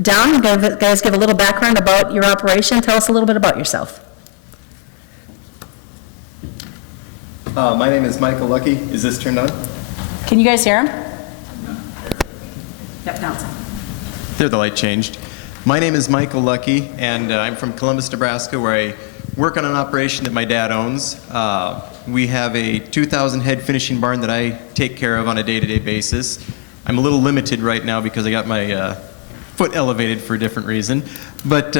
Don, guys give a little background about your operation. Tell us a little bit about yourself. My name is Michael Lucky. Is this turned on? Can you guys hear him? Yep, now it's on. There, the light changed. My name is Michael Lucky, and I'm from Columbus, Nebraska, where I work on an operation that my dad owns. We have a 2,000 head finishing barn that I take care of on a day-to-day basis. I'm a little limited right now because I got my foot elevated for a different reason. But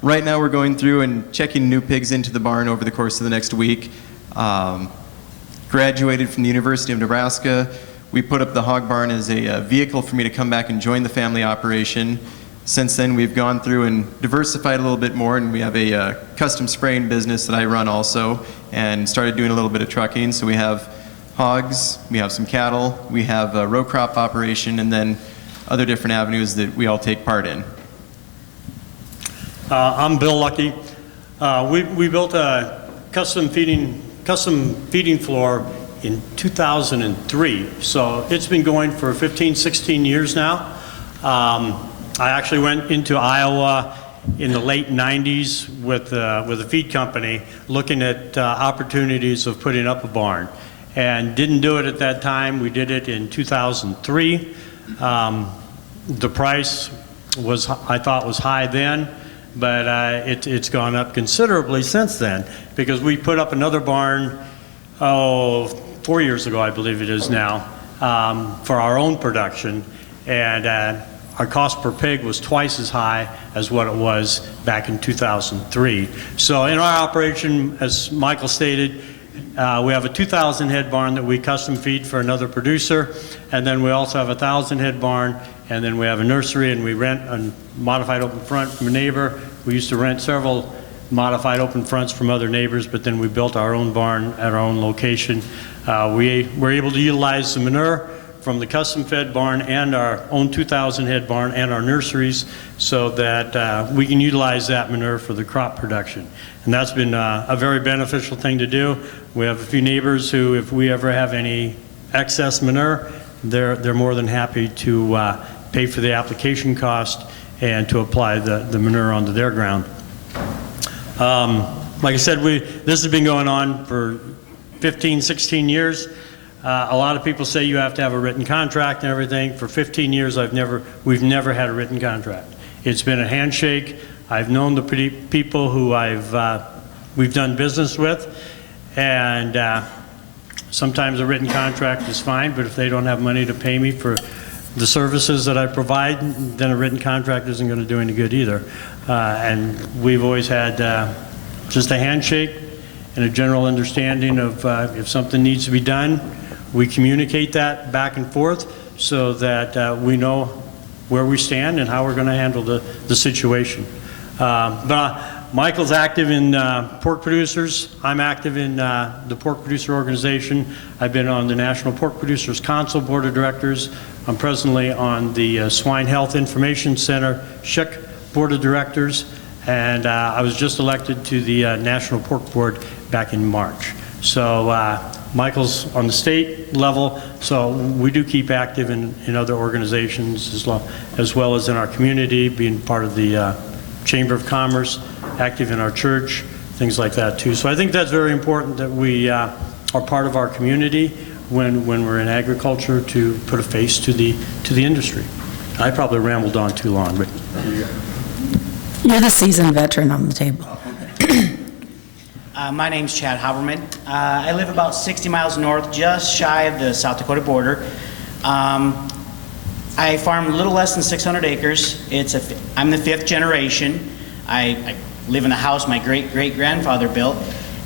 right now we're going through and checking new pigs into the barn over the course of the next week. Graduated from the University of Nebraska. We put up the hog barn as a vehicle for me to come back and join the family operation. Since then, we've gone through and diversified a little bit more, and we have a custom spraying business that I run also, and started doing a little bit of trucking. So we have hogs, we have some cattle, we have a row crop operation, and then other different avenues that we all take part in. I'm Bill Lucky. We built a custom feeding floor in 2003. So it's been going for 15, 16 years now. I actually went into Iowa in the late 90s with a feed company looking at opportunities of putting up a barn, and didn't do it at that time. We did it in 2003. The price was, I thought, was high then, but it's gone up considerably since then, because we put up another barn 4 years ago, I believe it is now, for our own production, and our cost per pig was twice as high as what it was back in 2003. So in our operation, as Michael stated, we have a 2,000 head barn that we custom feed for another producer, and then we also have a 1,000 head barn, and then we have a nursery, and we rent a modified open front from a neighbor. We used to rent several modified open fronts from other neighbors, but then we built our own barn at our own location. We were able to utilize the manure from the custom fed barn and our own 2,000 head barn and our nurseries, so that we can utilize that manure for the crop production. And that's been a very beneficial thing to do. We have a few neighbors who, if we ever have any excess manure, they're more than happy to pay for the application cost and to apply the manure onto their ground. Like I said, this has been going on for 15, 16 years. A lot of people say you have to have a written contract and everything. For 15 years, we've never had a written contract. It's been a handshake. I've known the people who we've done business with, and sometimes a written contract is fine, but if they don't have money to pay me for the services that I provide, then a written contract isn't going to do any good either. And we've always had just a handshake and a general understanding of if something needs to be done, we communicate that back and forth so that we know where we stand and how we're going to handle the situation. Michael's active in pork producers. I'm active in the pork producer organization. I've been on the National Pork Producers Council Board of Directors. I'm presently on the Swine Health Information Center, SHIC Board of Directors, and I was just elected to the National Pork Board back in March. So Michael's on the state level, so we do keep active in other organizations as well as in our community, being part of the Chamber of Commerce, active in our church, things like that too. So I think that's very important that we are part of our community when we're in agriculture, to put a face to the industry. I probably rambled on too long, but You're the seasoned veteran on the table. My name's Chad Haberman. I live about 60 miles north, just shy of the South Dakota border. I farm a little less than 600 acres. I'm the 5th generation. I live in a house my great-great-grandfather built,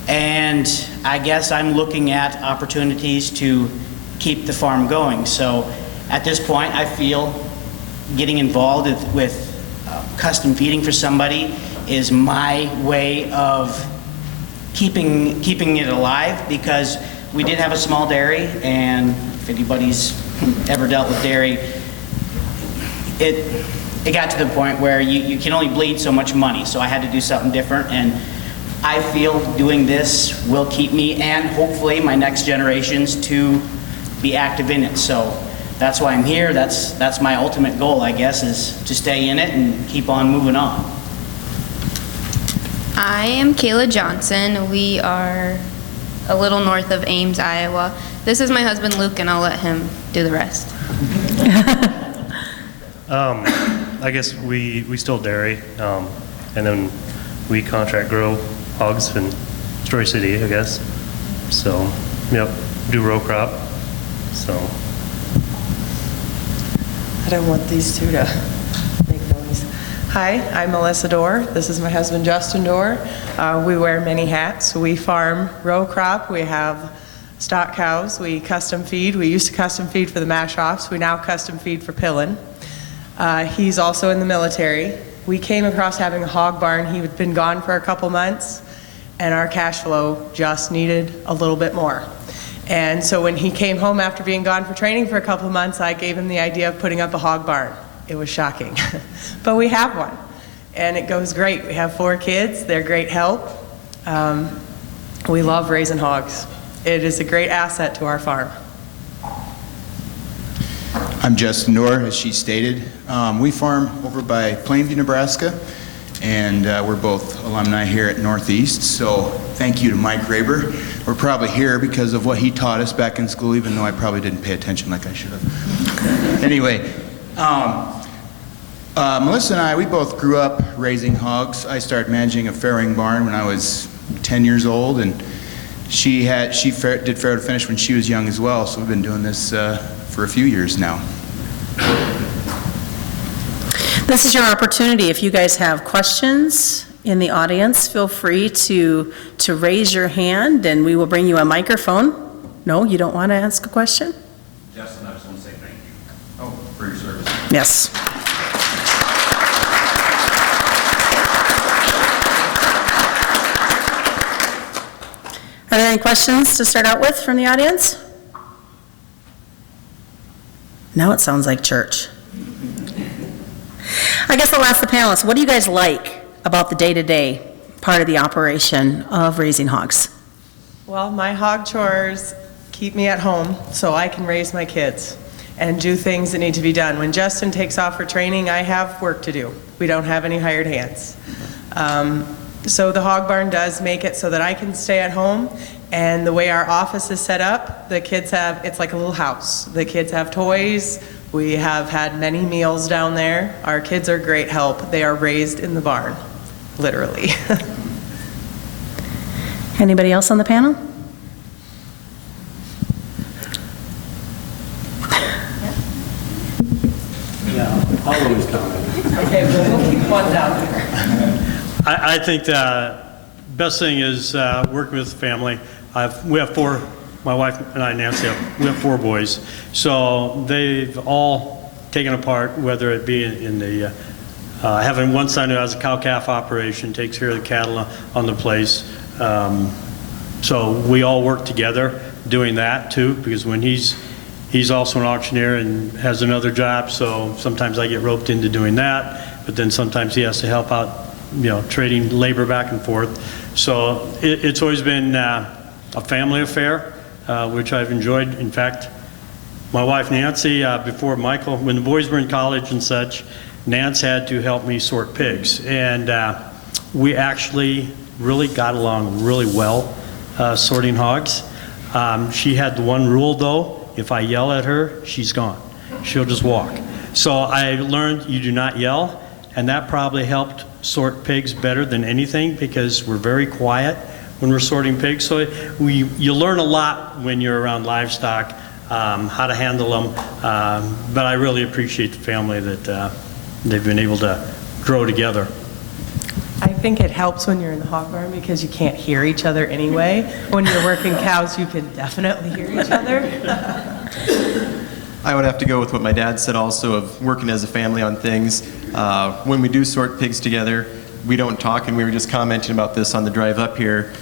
and I guess I'm looking at opportunities to keep the farm going. So at this point, I feel getting involved with custom feeding for somebody is my way of keeping it alive, because we did have a small dairy, and if anybody's ever dealt with dairy, it got to the point where you can only bleed so much money. So I had to do something different, and I feel doing this will keep me and hopefully my next generations to be active in it. So that's why I'm here. That's my ultimate goal, I guess, is to stay in it and keep on moving on. I am Kayla Johnson. We are a little north of Ames, Iowa. This is my husband Luke, and I'll let him do the rest. I guess we still dairy, and then we contract grow hogs in Story City, I guess. So, yep, do row crop. So. I don't want these two to make noise. Hi, I'm Melissa Dorr. This is my husband Justin Dorr. We wear many hats. We farm row crop. We have stock cows. We custom feed. We used to custom feed for the mash offs. We now custom feed for pillin'. He's also in the military. We came across having a hog barn. He had been gone for a couple months, and our cash flow just needed a little bit more. And so when he came home after being gone for training for a couple months, I gave him the idea of putting up a hog barn. It was shocking, but we have one, and it goes great. We have 4 kids. They're great help. We love raising hogs. It is a great asset to our farm. I'm Justin Dorr, as she stated. We farm over by Plainview, Nebraska, and we're both alumni here at Northeast, so thank you to Mike Raber. We're probably here because of what he taught us back in school, even though I probably didn't pay attention like I should have. Anyway, Melissa and I, we both grew up raising hogs. I started managing a farrowing barn when I was 10 years old, and she did farrow to finish when she was young as well, so we've been doing this for a few years now. This is your opportunity. If you guys have questions in the audience, feel free to raise your hand, and we will bring you a microphone. No, you don't want to ask a question? Justin, I just want to say thank you. For your service. Yes. Are there any questions to start out with from the audience? Now it sounds like church. I guess I'll ask the panelists, what do you guys like about the day-to-day part of the operation of raising hogs? Well, my hog chores keep me at home so I can raise my kids and do things that need to be done. When Justin takes off for training, I have work to do. We don't have any hired hands. So the hog barn does make it so that I can stay at home, and the way our office is set up, the kids have, it's like a little house. The kids have toys. We have had many meals down there. Our kids are great help. They are raised in the barn, literally. Anybody else on the panel? Yeah, I'll always comment. Okay, well, we'll keep one down there. I think the best thing is working with the family. We have 4, my wife and I, Nancy, we have 4 boys. So they've all taken apart, whether it be in the, having one son who has a cow-calf operation, takes care of the cattle on the place. So we all work together doing that too, because when he's also an auctioneer and has another job, so sometimes I get roped into doing that, but then sometimes he has to help out, trading labor back and forth. So it's always been a family affair, which I've enjoyed. In fact, my wife Nancy, before Michael, when the boys were in college and such, Nance had to help me sort pigs. And we actually really got along really well sorting hogs. She had the one rule though, if I yell at her, she's gone. She'll just walk. So I learned you do not yell, and that probably helped sort pigs better than anything because we're very quiet when we're sorting pigs. So you learn a lot when you're around livestock, how to handle them. But I really appreciate the family that they've been able to grow together. I think it helps when you're in the hog barn because you can't hear each other anyway. When you're working cows, you can definitely hear each other. I would have to go with what my dad said also of working as a family on things. When we do sort pigs together, we don't talk, and we were just commenting about this on the drive up here.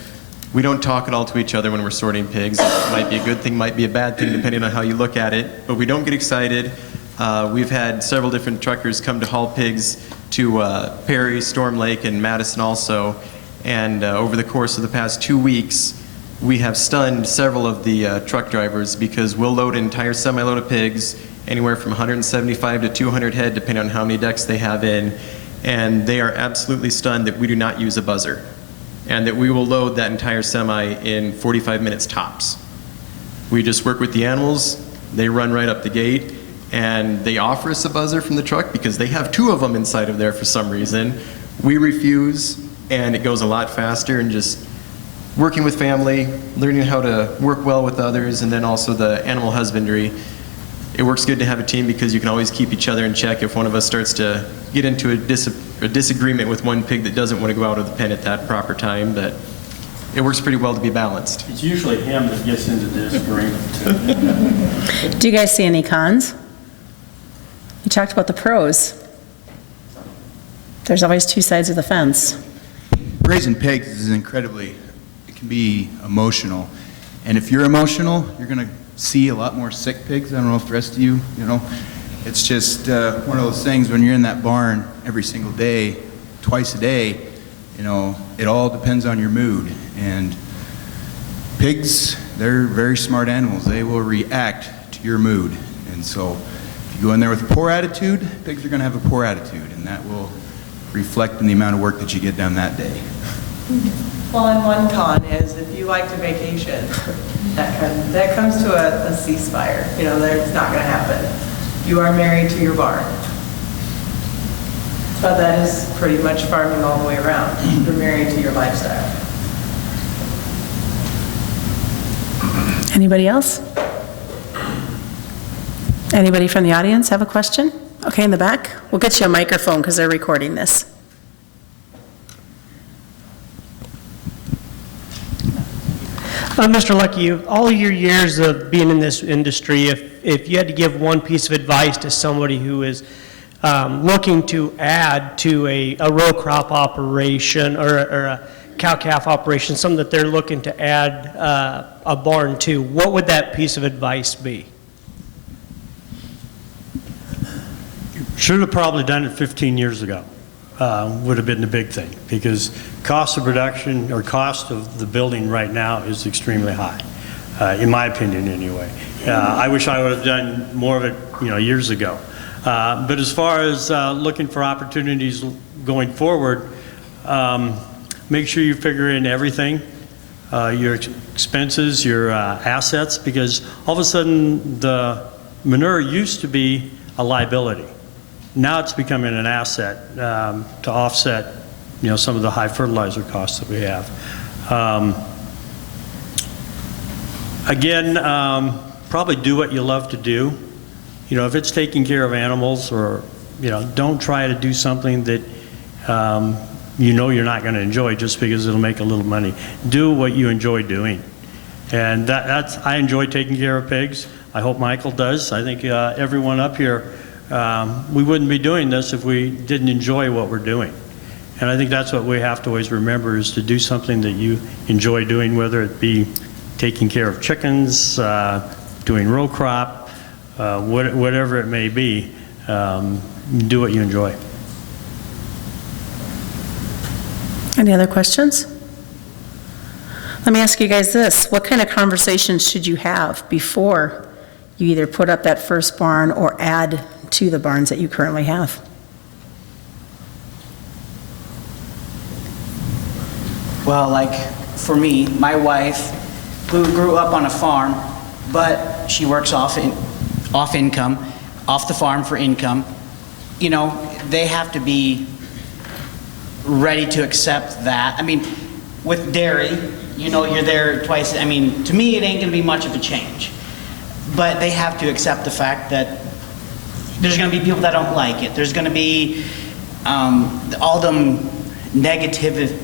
We don't talk at all to each other when we're sorting pigs. It might be a good thing, might be a bad thing, depending on how you look at it, but we don't get excited. We've had several different truckers come to haul pigs to Perry, Storm Lake, and Madison also, and over the course of the past 2 weeks, we have stunned several of the truck drivers because we'll load an entire semi-load of pigs, anywhere from 175 to 200 head, depending on how many decks they have in, and they are absolutely stunned that we do not use a buzzer, and that we will load that entire semi in 45 minutes tops. We just work with the animals, they run right up the gate, and they offer us a buzzer from the truck because they have 2 of them inside of there for some reason. We refuse, and it goes a lot faster, and just working with family, learning how to work well with others, and then also the animal husbandry. It works good to have a team because you can always keep each other in check if one of us starts to get into a disagreement with one pig that doesn't want to go out of the pen at that proper time. But it works pretty well to be balanced. It's usually him that gets into the disagreement. Do you guys see any cons? You talked about the pros. There's always 2 sides of the fence. Raising pigs is incredibly, it can be emotional. And if you're emotional, you're going to see a lot more sick pigs. I don't know if the rest of you, it's just one of those things when you're in that barn every single day, twice a day, it all depends on your mood. And pigs, they're very smart animals. They will react to your mood. And so if you go in there with a poor attitude, pigs are going to have a poor attitude, and that will reflect in the amount of work that you get done that day. Well, and one con is if you like to vacation, that comes to a ceasefire. It's not going to happen. You are married to your barn. But that is pretty much farming all the way around. You're married to your lifestyle. Anybody else? Anybody from the audience have a question? Okay, in the back. We'll get you a microphone because they're recording this. Mr. Lucky, all your years of being in this industry, if you had to give one piece of advice to somebody who is looking to add to a row crop operation or a cow-calf operation, something that they're looking to add a barn to, what would that piece of advice be? Should have probably done it 15 years ago. Would have been the big thing, because cost of production or cost of the building right now is extremely high, in my opinion anyway. I wish I would have done more of it, years ago. But as far as looking for opportunities going forward, make sure you figure in everything, your expenses, your assets, because all of a sudden the manure used to be a liability. Now it's becoming an asset to offset, some of the high fertilizer costs that we have. Again, probably do what you love to do. If it's taking care of animals, or don't try to do something that you're not going to enjoy just because it'll make a little money. Do what you enjoy doing, and I enjoy taking care of pigs. I hope Michael does. I think everyone up here. We wouldn't be doing this if we didn't enjoy what we're doing. And I think that's what we have to always remember, is to do something that you enjoy doing, whether it be taking care of chickens, doing row crop, whatever it may be. Do what you enjoy. Any other questions? Let me ask you guys this. What kind of conversations should you have before you either put up that first barn or add to the barns that you currently have? Well, like for me, my wife grew up on a farm, but she works off the farm for income. They have to be ready to accept that. I mean, with dairy, you're there twice. I mean, to me, it ain't gonna be much of a change. But they have to accept the fact that there's going to be people that don't like it. There's going to be all them negative,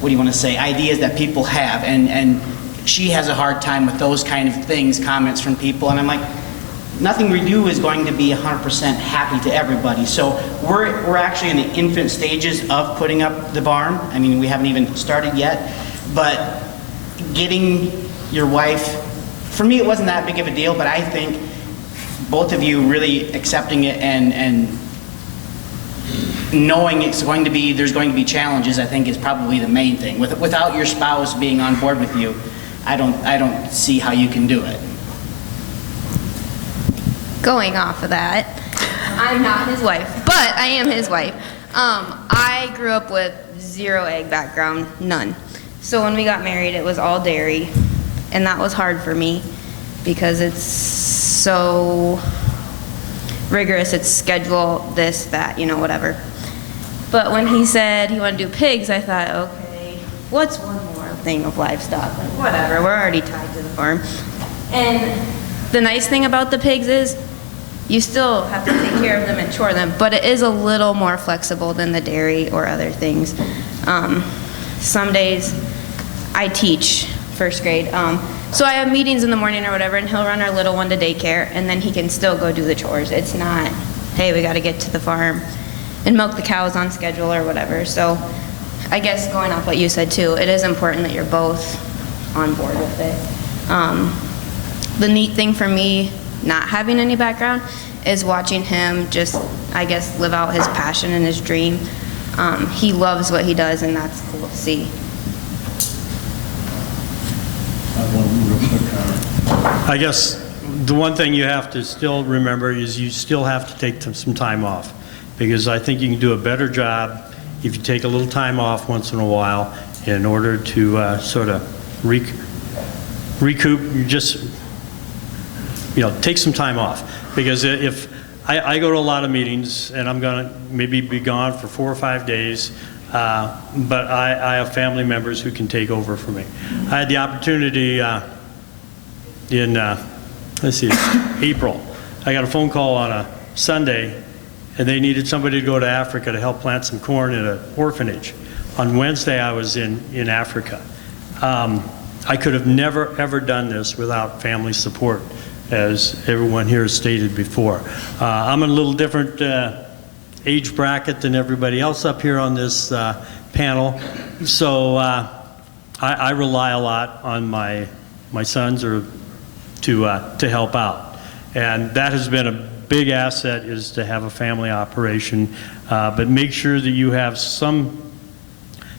ideas that people have. And she has a hard time with those kind of things, comments from people. And I'm like, nothing we do is going to be 100% happy to everybody. So we're actually in the infant stages of putting up the barn. I mean, we haven't even started yet. But getting your wife, for me, it wasn't that big of a deal, but I think both of you really accepting it and knowing there's going to be challenges, I think is probably the main thing. Without your spouse being on board with you, I don't see how you can do it. Going off of that, I'm not his wife, but I am his wife. I grew up with zero egg background, none. So when we got married, it was all dairy, and that was hard for me because it's so rigorous. It's schedule, this, that, whatever. But when he said he wanted to do pigs, I thought, okay, what's one more thing of livestock? Like, whatever, we're already tied to the farm. And the nice thing about the pigs is you still have to take care of them and chore them, but it is a little more flexible than the dairy or other things. Some days I teach first grade, so I have meetings in the morning or whatever, and he'll run our little one to daycare, and then he can still go do the chores. It's not, hey, we got to get to the farm and milk the cows on schedule or whatever. So I guess going off what you said too, it is important that you're both on board with it. The neat thing for me, not having any background, is watching him just, I guess, live out his passion and his dream. He loves what he does, and that's cool to see. I guess the one thing you have to still remember is you still have to take some time off, because I think you can do a better job if you take a little time off once in a while in order to sort of recoup. You just, take some time off, because if I go to a lot of meetings and I'm going to maybe be gone for 4 or 5 days, but I have family members who can take over for me. I had the opportunity in, April. I got a phone call on a Sunday, and they needed somebody to go to Africa to help plant some corn in an orphanage. On Wednesday, I was in Africa. I could have never, ever done this without family support, as everyone here has stated before. I'm in a little different age bracket than everybody else up here on this panel, so I rely a lot on my sons to help out, and that has been a big asset, is to have a family operation, but make sure that you have some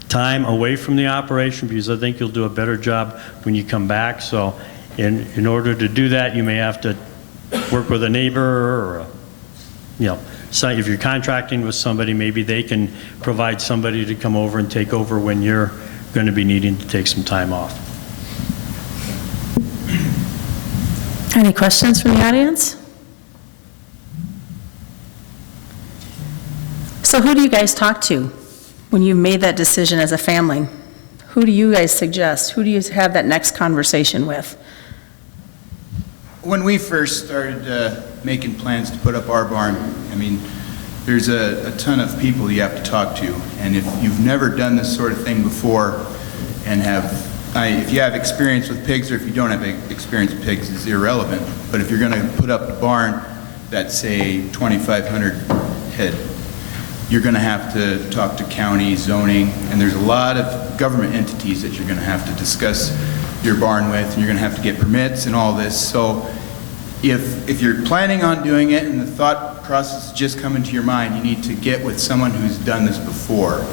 time away from the operation, because I think you'll do a better job when you come back. So in order to do that, you may have to work with a neighbor, or so if you're contracting with somebody, maybe they can provide somebody to come over and take over when you're going to be needing to take some time off. Any questions from the audience? So who do you guys talk to when you've made that decision as a family? Who do you guys suggest? Who do you have that next conversation with? When we first started making plans to put up our barn, there's a ton of people you have to talk to. And if you've never done this sort of thing before, and if you have experience with pigs, or if you don't have experience with pigs, is irrelevant. But if you're going to put up a barn that's, say, 2,500 head, you're going to have to talk to county, zoning, and there's a lot of government entities that you're going to have to discuss your barn with, and you're going to have to get permits and all this. So if you're planning on doing it and the thought process is just coming to your mind, you need to get with someone who's done this before.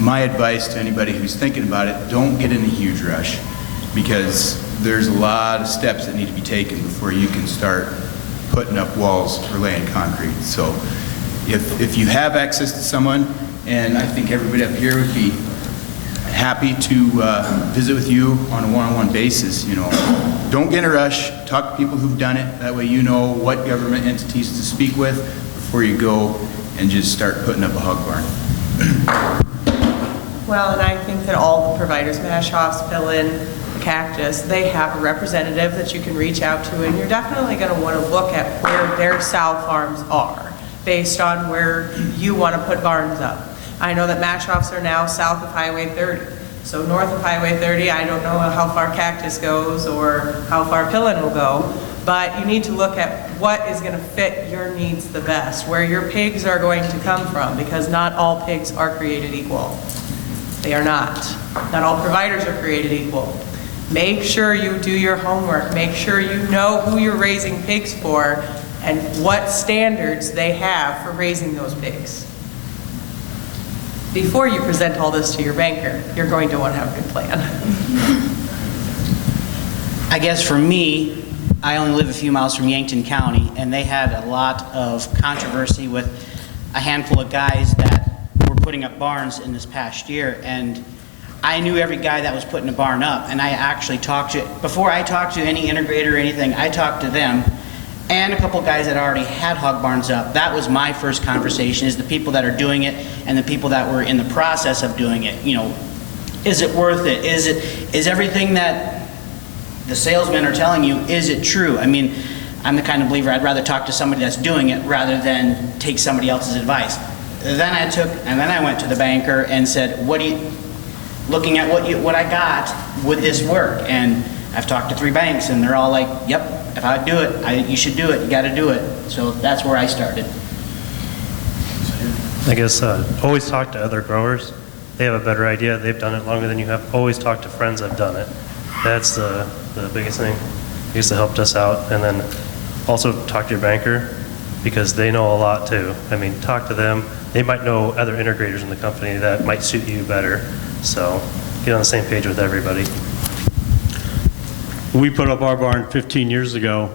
My advice to anybody who's thinking about it, don't get in a huge rush, because there's a lot of steps that need to be taken before you can start putting up walls or laying concrete. So if you have access to someone, and I think everybody up here would be happy to visit with you on a one-on-one basis, don't get in a rush, talk to people who've done it, that way you know what government entities to speak with before you go and just start putting up a hog barn. Well, and I think that all the providers, Mash Hoffs, Pillin, the Cactus, they have a representative that you can reach out to, and you're definitely going to want to look at where their sow farms are based on where you want to put barns up. I know that Mash Hoffs are now south of Highway 30. So north of Highway 30, I don't know how far Cactus goes or how far Pillin will go, but you need to look at what is going to fit your needs the best, where your pigs are going to come from, because not all pigs are created equal. They are not. Not all providers are created equal. Make sure you do your homework. Make sure you know who you're raising pigs for and what standards they have for raising those pigs. Before you present all this to your banker, you're going to want to have a good plan. I guess for me, I only live a few miles from Yankton County, and they had a lot of controversy with a handful of guys that were putting up barns in this past year, and I knew every guy that was putting a barn up, and I actually talked to, before I talked to any integrator or anything, I talked to them and a couple guys that already had hog barns up. That was my first conversation, is the people that are doing it and the people that were in the process of doing it. You know, is it worth it? Is everything that the salesmen are telling you, is it true? I mean, I'm the kind of believer I'd rather talk to somebody that's doing it rather than take somebody else's advice. Then I went to the banker and said, looking at what I got, would this work? And I've talked to 3 banks, and they're all like, yep, if I do it, you should do it, you got to do it. So that's where I started. I guess always talk to other growers. They have a better idea. They've done it longer than you have. Always talk to friends that have done it. That's the biggest thing. Used to help us out. And then also talk to your banker, because they know a lot too. I mean, talk to them. They might know other integrators in the company that might suit you better. So get on the same page with everybody. We put up our barn 15 years ago,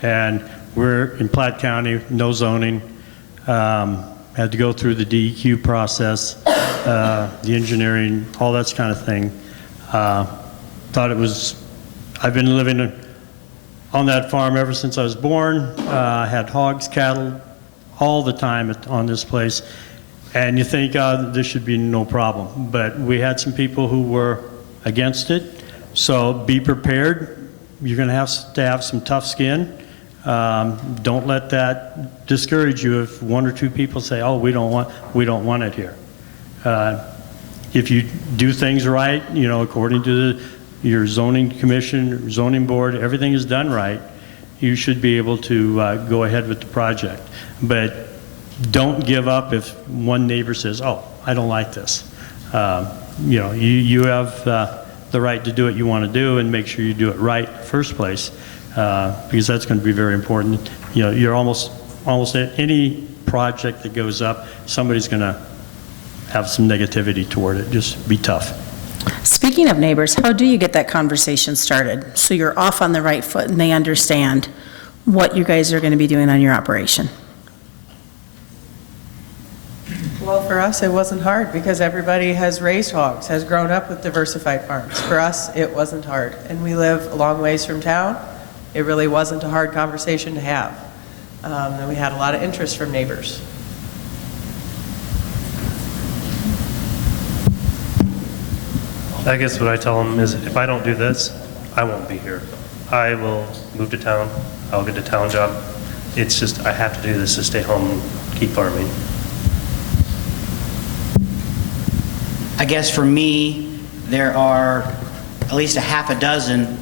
and we're in Platte County, no zoning. Had to go through the DEQ process, the engineering, all that kind of thing. Thought it was, I've been living on that farm ever since I was born. Had hogs, cattle, all the time on this place. And you think, this should be no problem. But we had some people who were against it. So be prepared. You're going to have some tough skin. Don't let that discourage you if 1 or 2 people say, oh, we don't want it here. If you do things right, you know, according to your zoning commission, zoning board, everything is done right, you should be able to go ahead with the project. But don't give up if one neighbor says, oh, I don't like this. You know, you have the right to do what you want to do, and make sure you do it right in the first place, because that's going to be very important. You know, you're almost at any project that goes up, somebody's going to have some negativity toward it. Just be tough. Speaking of neighbors, how do you get that conversation started so you're off on the right foot and they understand what you guys are going to be doing on your operation? Well, for us, it wasn't hard because everybody has raised hogs, has grown up with diversified farms. For us, it wasn't hard. And we live a long ways from town. It really wasn't a hard conversation to have. And we had a lot of interest from neighbors. I guess what I tell them is, if I don't do this, I won't be here. I will move to town. I'll get a town job. It's just, I have to do this to stay home and keep farming. I guess for me, there are at least a half a dozen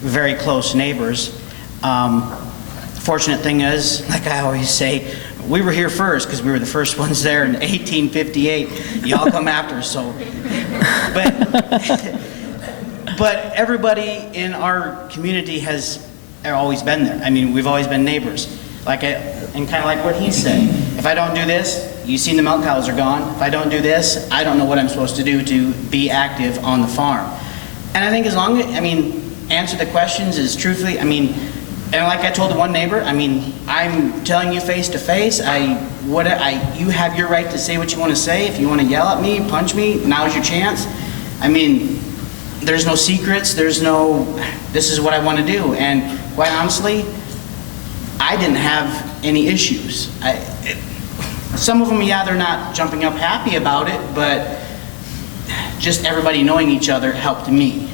very close neighbors. Fortunate thing is, like I always say, we were here first because we were the first ones there in 1858. Y'all come after us, so. But everybody in our community has always been there. I mean, we've always been neighbors. And kind of like what he said, if I don't do this, you've seen the milk cows are gone. If I don't do this, I don't know what I'm supposed to do to be active on the farm. And I think as long as, answer the questions as truthfully, and like I told the one neighbor, I'm telling you face to face, you have your right to say what you want to say. If you want to yell at me, punch me, now's your chance. There's no secrets, this is what I want to do. And quite honestly, I didn't have any issues. Some of them, yeah, they're not jumping up happy about it, but just everybody knowing each other helped me.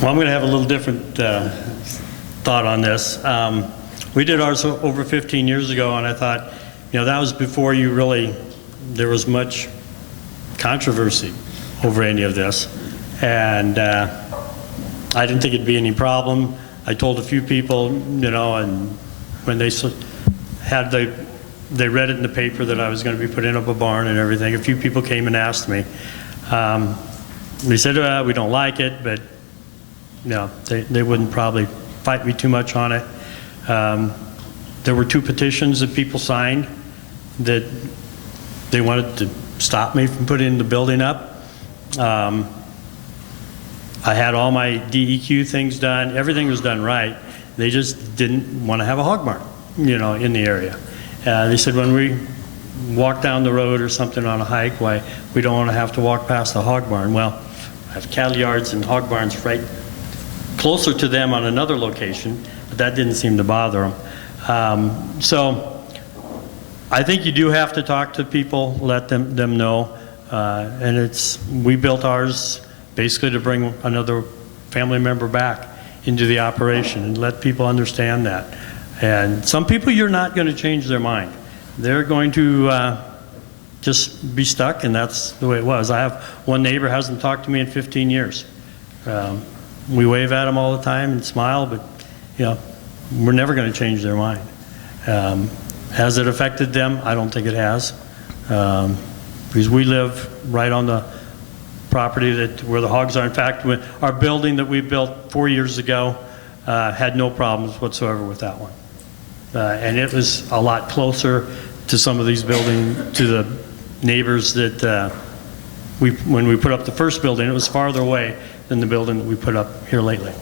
Well, I'm going to have a little different thought on this. We did ours over 15 years ago, and I thought, that was before there was much controversy over any of this. And I didn't think it'd be any problem. I told a few people, and when they read it in the paper that I was going to be putting up a barn and everything, a few people came and asked me. They said, we don't like it, but they wouldn't probably fight me too much on it. There were 2 petitions that people signed that they wanted to stop me from putting the building up. I had all my DEQ things done, everything was done right. They just didn't want to have a hog barn, in the area. They said when we walk down the road or something on a hike, why we don't want to have to walk past the hog barn. Well, I have cattle yards and hog barns right closer to them on another location, but that didn't seem to bother them. So I think you do have to talk to people, let them know. And we built ours basically to bring another family member back into the operation and let people understand that. And some people, you're not going to change their mind. They're going to just be stuck, and that's the way it was. I have one neighbor hasn't talked to me in 15 years. We wave at them all the time and smile, but we're never going to change their mind. Has it affected them? I don't think it has, because we live right on the property where the hogs are. In fact, our building that we built 4 years ago had no problems whatsoever with that one. And it was a lot closer to some of these buildings, to the neighbors that when we put up the first building, it was farther away than the building that we put up here lately.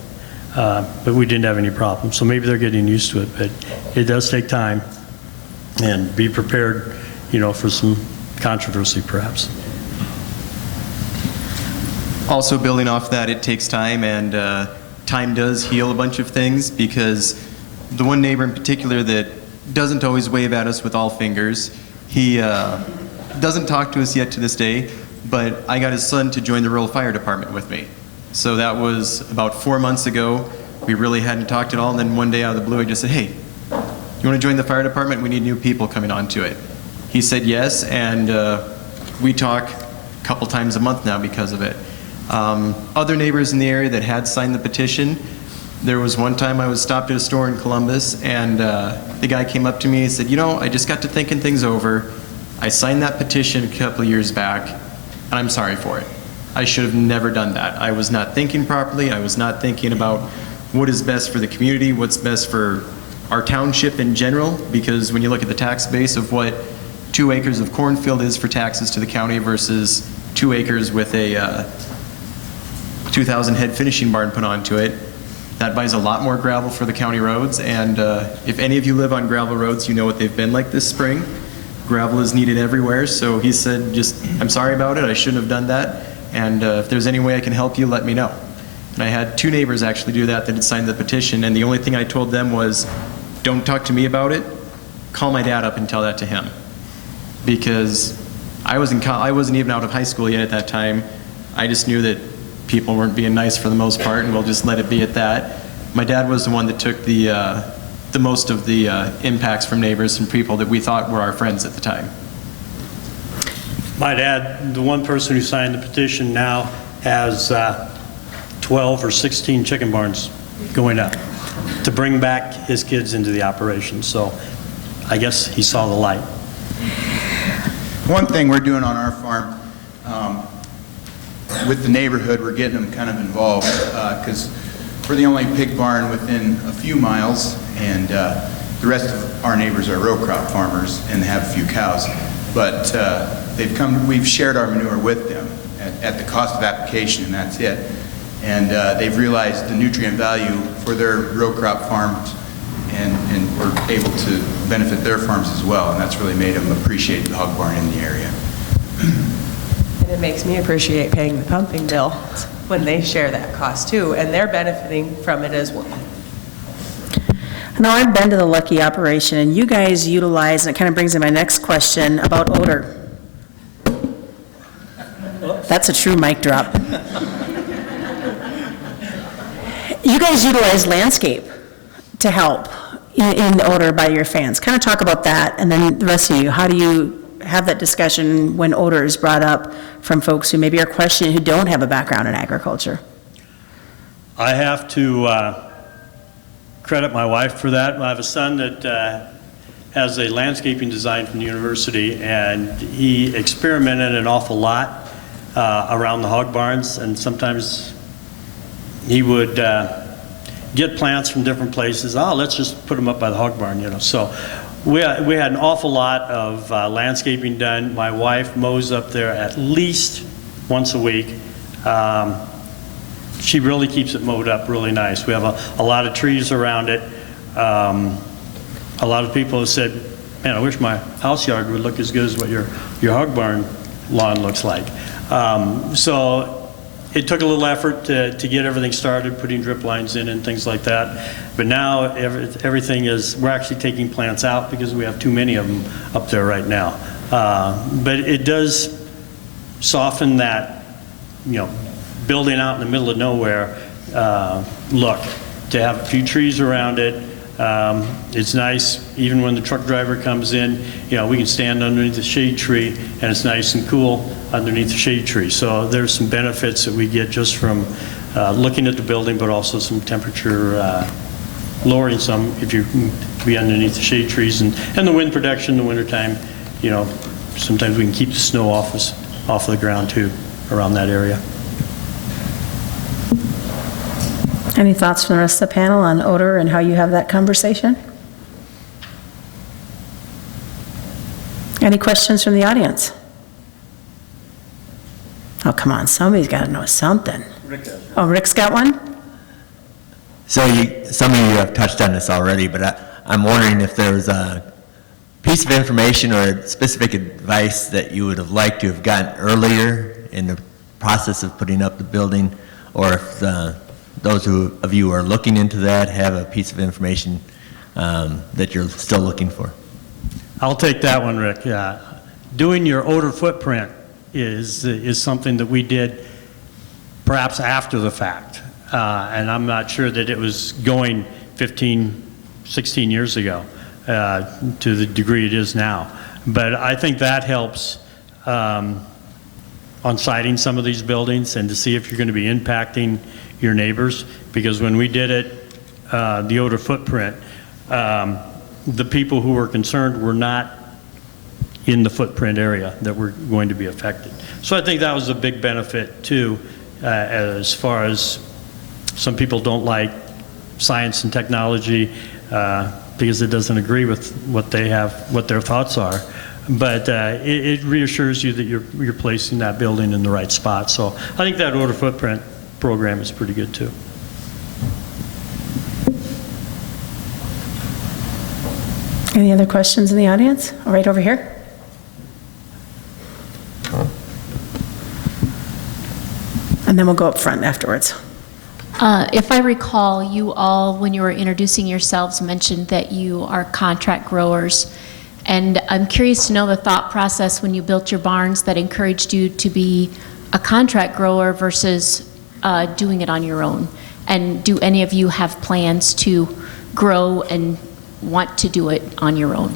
But we didn't have any problems. So maybe they're getting used to it, but it does take time, and be prepared, for some controversy perhaps. Also building off that, it takes time, and time does heal a bunch of things, because the one neighbor in particular that doesn't always wave at us with all fingers, he doesn't talk to us yet to this day, but I got his son to join the rural fire department with me. So that was about 4 months ago. We really hadn't talked at all, and then one day out of the blue I just said, hey, you want to join the fire department? We need new people coming onto it. He said yes, and we talk a couple times a month now because of it. Other neighbors in the area that had signed the petition, there was one time I was stopped at a store in Columbus, and the guy came up to me and said, I just got to thinking things over. I signed that petition a couple of years back, and I'm sorry for it. I should have never done that. I was not thinking properly. I was not thinking about what is best for the community, what's best for our township in general, because when you look at the tax base of what 2 acres of cornfield is for taxes to the county versus 2 acres with a 2,000 head finishing barn put onto it, that buys a lot more gravel for the county roads. And if any of you live on gravel roads, you know what they've been like this spring. Gravel is needed everywhere. So he said, I'm sorry about it. I shouldn't have done that. And if there's any way I can help you, let me know. And I had 2 neighbors actually do that had signed the petition. And the only thing I told them was, don't talk to me about it. Call my dad up and tell that to him. Because I wasn't even out of high school yet at that time. I just knew that people weren't being nice for the most part, and we'll just let it be at that. My dad was the one that took the most of the impacts from neighbors and people that we thought were our friends at the time. My dad, the one person who signed the petition, now has 12 or 16 chicken barns going up to bring back his kids into the operation. So I guess he saw the light. One thing we're doing on our farm, with the neighborhood, we're getting them kind of involved, because we're the only pig barn within a few miles, and the rest of our neighbors are row crop farmers and have a few cows. But we've shared our manure with them at the cost of application, and that's it. And they've realized the nutrient value for their row crop farms, and we're able to benefit their farms as well, and that's really made them appreciate the hog barn in the area. And it makes me appreciate paying the pumping bill when they share that cost too, and they're benefiting from it as well. Now, I've been to the Lucky operation, and you guys utilize, and it kind of brings in my next question about odor. That's a true mic drop. You guys utilize landscape to help in odor by your fans. Kind of talk about that, and then the rest of you, how do you have that discussion when odor is brought up from folks who maybe are questioning, who don't have a background in agriculture? I have to credit my wife for that. I have a son that has a landscaping design from the university, and he experimented an awful lot around the hog barns, and sometimes he would get plants from different places. Let's just put them up by the hog barn, So we had an awful lot of landscaping done. My wife mows up there at least once a week. she really keeps it mowed up really nice. We have a lot of trees around it. A lot of people have said, man, I wish my house yard would look as good as what your hog barn lawn looks like. So it took a little effort to get everything started, putting drip lines in and things like that. But now everything is, we're actually taking plants out because we have too many of them up there right now. But it does soften that, building out in the middle of nowhere look. To have a few trees around it. It's nice, even when the truck driver comes in, we can stand underneath the shade tree and it's nice and cool underneath the shade tree. So there's some benefits that we get just from looking at the building, but also some temperature lowering some if you can be underneath the shade trees. And the wind protection in the wintertime, sometimes we can keep the snow off the ground too around that area. Any thoughts from the rest of the panel on odor and how you have that conversation? Any questions from the audience? Oh, come on, somebody's got to know something. Rick does. Oh, Rick's got one? So some of you have touched on this already, but I'm wondering if there's a piece of information or specific advice that you would have liked to have gotten earlier in the process of putting up the building, or if those of you who are looking into that have a piece of information that you're still looking for. I'll take that one, Rick. Doing your odor footprint is something that we did perhaps after the fact. And I'm not sure that it was going 15, 16 years ago to the degree it is now. But I think that helps on siting some of these buildings and to see if you're going to be impacting your neighbors. Because when we did it, the odor footprint, the people who were concerned were not in the footprint area that were going to be affected. So I think that was a big benefit too, as far as some people don't like science and technology because it doesn't agree with what they have, what their thoughts are. But it reassures you that you're placing that building in the right spot. So I think that odor footprint program is pretty good too. Any other questions in the audience? All right, over here. And then we'll go up front afterwards. If I recall, you all, when you were introducing yourselves, mentioned that you are contract growers. And I'm curious to know the thought process when you built your barns that encouraged you to be a contract grower versus doing it on your own. And do any of you have plans to grow and want to do it on your own?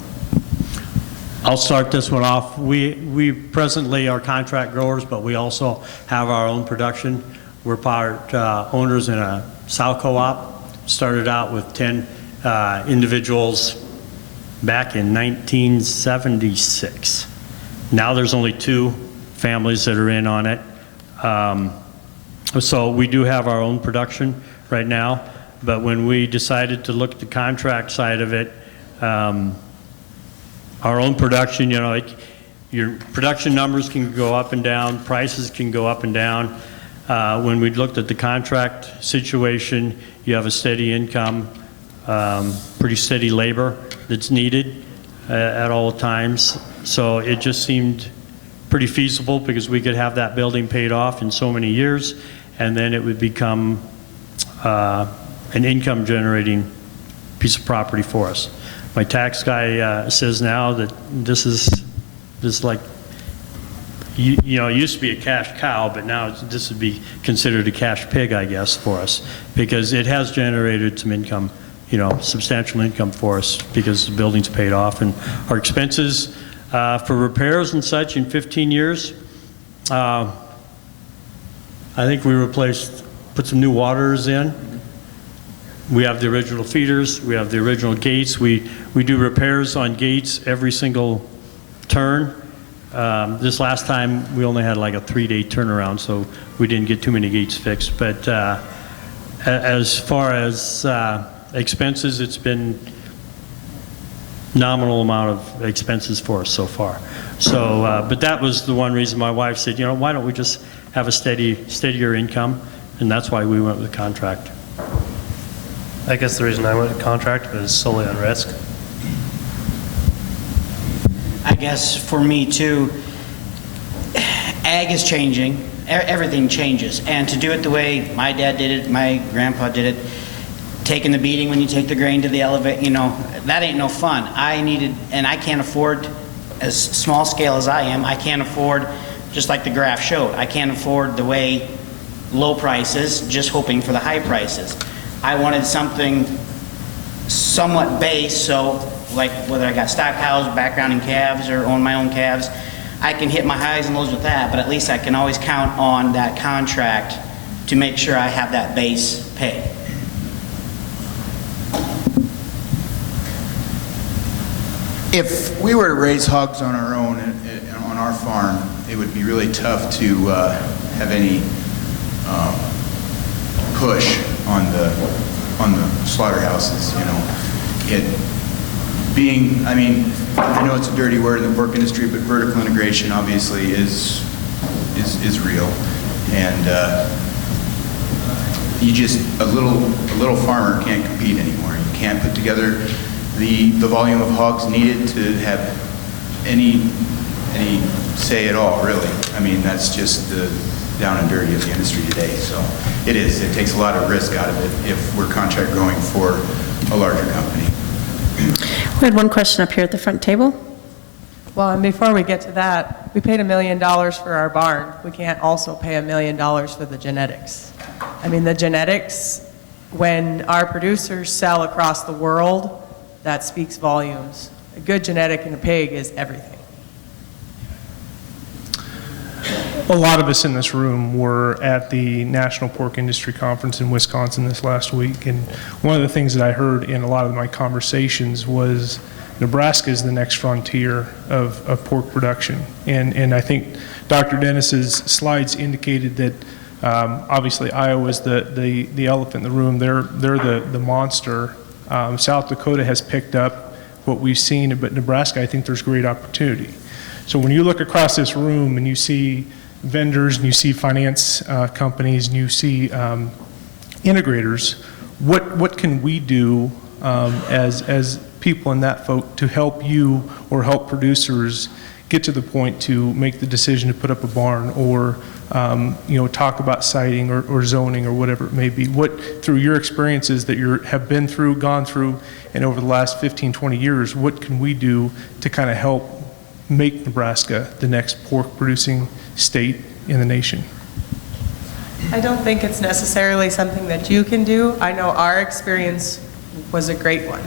I'll start this one off. We presently are contract growers, but we also have our own production. We're part owners in a sow co-op. Started out with 10 individuals back in 1976. Now there's only 2 families that are in on it. So we do have our own production right now, but when we decided to look at the contract side of it, our own production, your production numbers can go up and down, prices can go up and down. When we looked at the contract situation, you have a steady income, pretty steady labor that's needed at all times. So it just seemed pretty feasible because we could have that building paid off in so many years, and then it would become an income generating piece of property for us. My tax guy says now that this is like, it used to be a cash cow, but now this would be considered a cash pig, I guess, for us, because it has generated some income, substantial income for us because the building's paid off. And our expenses for repairs and such in 15 years, I think we put some new waters in. We have the original feeders, we have the original gates. We do repairs on gates every single turn. This last time we only had like a 3-day turnaround, so we didn't get too many gates fixed. But as far as expenses, it's been nominal amount of expenses for us so far. So, but that was the one reason my wife said, why don't we just have a steadier income? and that's why we went with contract. I guess the reason I went with contract was solely on risk. I guess for me too, ag is changing. Everything changes. And to do it the way my dad did it, my grandpa did it, taking the beating when you take the grain to the elevator, that ain't no fun. And I can't afford, as small scale as I am, I can't afford, just like the graph showed, I can't afford the way low prices, just hoping for the high prices. I wanted something somewhat base, so like whether I got stock cows, background in calves, or own my own calves, I can hit my highs and lows with that, but at least I can always count on that contract to make sure I have that base pay. If we were to raise hogs on our own on our farm, it would be really tough to have any push on the slaughterhouses. I know it's a dirty word in the pork industry, but vertical integration obviously is real, and a little farmer can't compete anymore. You can't put together the volume of hogs needed to have any say at all, really. I mean, that's just the down and dirty of the industry today. So it takes a lot of risk out of it if we're contract growing for a larger company. We had one question up here at the front table. Well, and before we get to that, we paid $1 million for our barn. We can't also pay $1 million for the genetics. I mean, the genetics, when our producers sell across the world, that speaks volumes. A good genetic in a pig is everything. A lot of us in this room were at the National Pork Industry Conference in Wisconsin this last week, and one of the things that I heard in a lot of my conversations was Nebraska is the next frontier of pork production. And I think Dr. Dennis's slides indicated that obviously Iowa's the elephant in the room. They're the monster. South Dakota has picked up what we've seen, but Nebraska, I think there's great opportunity. So when you look across this room and you see vendors and you see finance companies and you see integrators, what can we do as people in that folk to help you or help producers get to the point to make the decision to put up a barn or talk about siting or zoning or whatever it may be? What, through your experiences that you have been through, gone through, and over the last 15, 20 years, what can we do to kind of help make Nebraska the next pork producing state in the nation? I don't think it's necessarily something that you can do. I know our experience was a great one.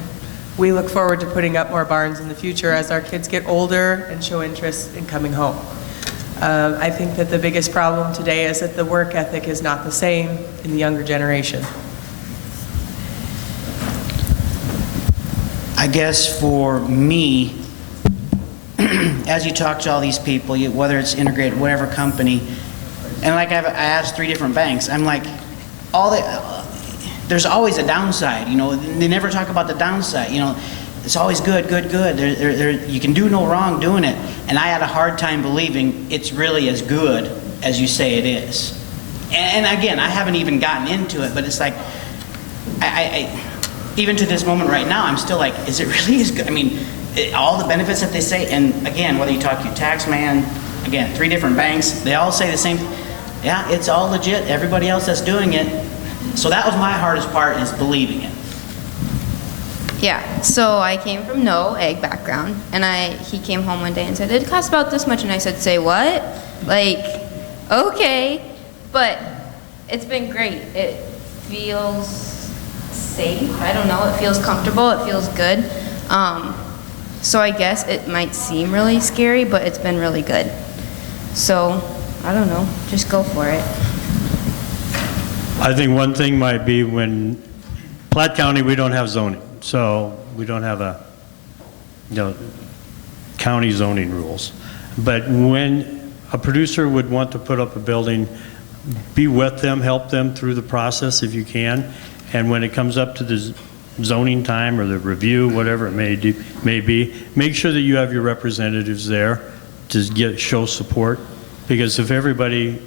We look forward to putting up more barns in the future as our kids get older and show interest in coming home. I think that the biggest problem today is that the work ethic is not the same in the younger generation. I guess for me, as you talk to all these people, whether it's integrated, whatever company, and like I asked 3 different banks, I'm like, there's always a downside, they never talk about the downside, it's always good. You can do no wrong doing it. And I had a hard time believing it's really as good as you say it is. And again, I haven't even gotten into it, but it's like, I even to this moment right now, I'm still like, is it really as good? I mean, all the benefits that they say, and again, whether you talk to your tax man, again, 3 different banks, they all say the same, yeah, it's all legit, everybody else that's doing it. So that was my hardest part, is believing it. Yeah, so I came from no ag background, and he came home one day and said, it costs about this much, and I said, say what? Like, okay, but it's been great. It feels safe, I don't know, it feels comfortable, it feels good. So I guess it might seem really scary, but it's been really good. So, I don't know, just go for it. I think one thing might be when Platte County, we don't have zoning. So we don't have county zoning rules. But when a producer would want to put up a building, be with them, help them through the process if you can. And when it comes up to the zoning time or the review, whatever it may be, make sure that you have your representatives there to show support. Because if everybody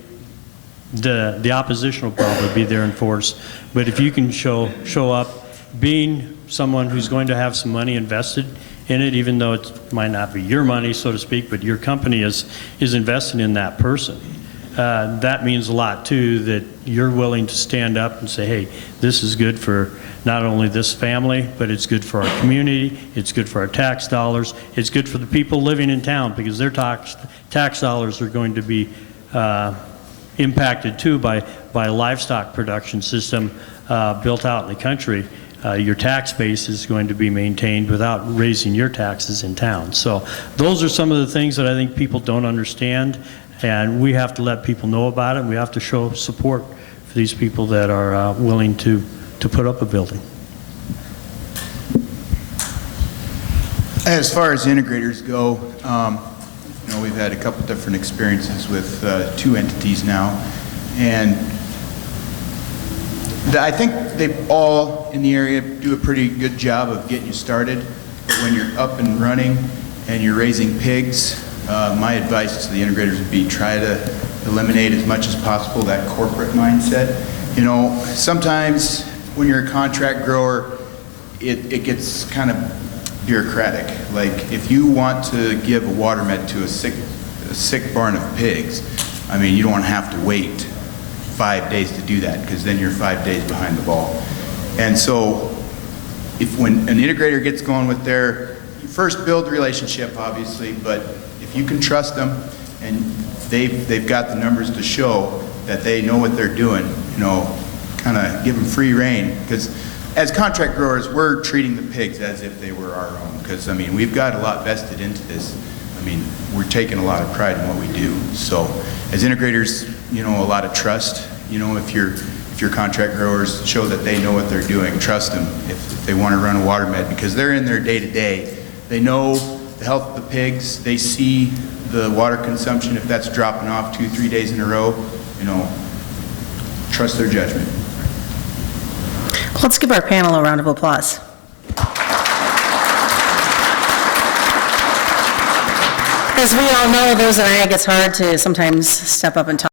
the opposition will probably be there in force. But if you can show up, being someone who's going to have some money invested in it, even though it might not be your money, so to speak, but your company is investing in that person. That means a lot too, that you're willing to stand up and say, hey, this is good for not only this family, but it's good for our community, it's good for our tax dollars, it's good for the people living in town, because their tax dollars are going to be impacted too by a livestock production system built out in the country. Your tax base is going to be maintained without raising your taxes in town. So those are some of the things that I think people don't understand, and we have to let people know about it. We have to show support for these people that are willing to put up a building. As far as integrators go, you know, we've had a couple different experiences with 2 entities now, and I think they all in the area do a pretty good job of getting you started. But when you're up and running and you're raising pigs, my advice to the integrators would be try to eliminate as much as possible that corporate mindset. You know, sometimes when you're a contract grower, it gets kind of bureaucratic. Like if you want to give a water med to a sick barn of pigs, I mean, you don't have to wait 5 days to do that, because then you're 5 days behind the ball. And so when an integrator gets going with their, you first build the relationship, obviously, but if you can trust them and they've got the numbers to show that they know what they're doing, you know, kind of give them free rein. Because as contract growers, we're treating the pigs as if they were our own, because I mean, we've got a lot vested into this. I mean, we're taking a lot of pride in what we do. So as integrators, you know, a lot of trust. You know, if your contract growers show that they know what they're doing, trust them if they want to run a water med, because they're in there day to day. They know the health of the pigs. They see the water consumption, if that's dropping off 2-3 days in a row, you know, trust their judgment. Let's give our panel a round of applause. As we all know, those in ag, it's hard to sometimes step up and talk.